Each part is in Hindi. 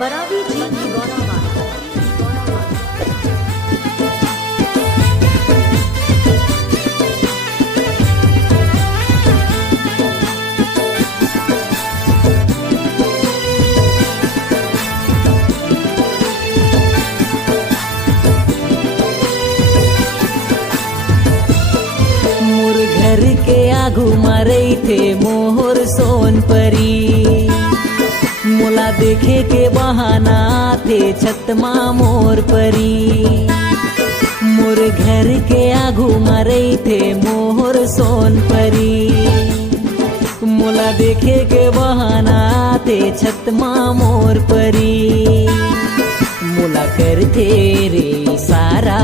बरावी जी की गौरव घर के आगू मारे थे मोहर सोन परी, मोला देखे के बहाना थे छतमा मोर परी। मोर घर के आगू मारे थे मोहर सोन परी, मोला देखे के बहाना थे छतमा मोर परी। मोला करते रे सारा,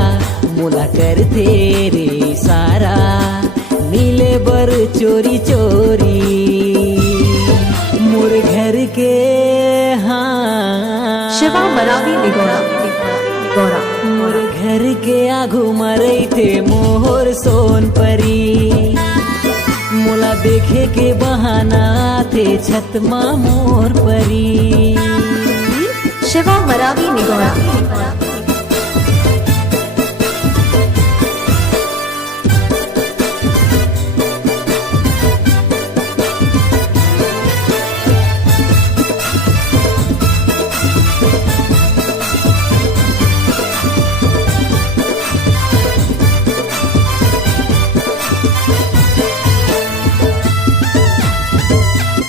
मोला करते रे सारा, मिले बर चोरी चोरी मोर घर के। हाँ शिवा बरावी निगोरा गौरा मोर घर के आगू मरई थे मोहर सोन परी, मोला देखे के बहाना थे छतमा मोर परी। शिवा बरावी निगोरा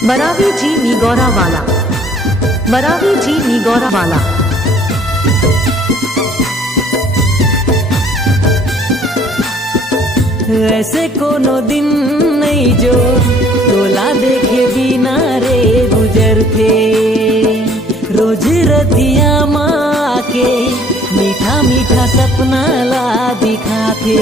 बरावी जी निगौरा वाला, बरावी जी निगौरा वाला। ऐसे कोनो दिन नहीं जो तोला देखे बिना रे गुजर थे। रोज रतिया माँ के मीठा मीठा सपना ला दिखाते।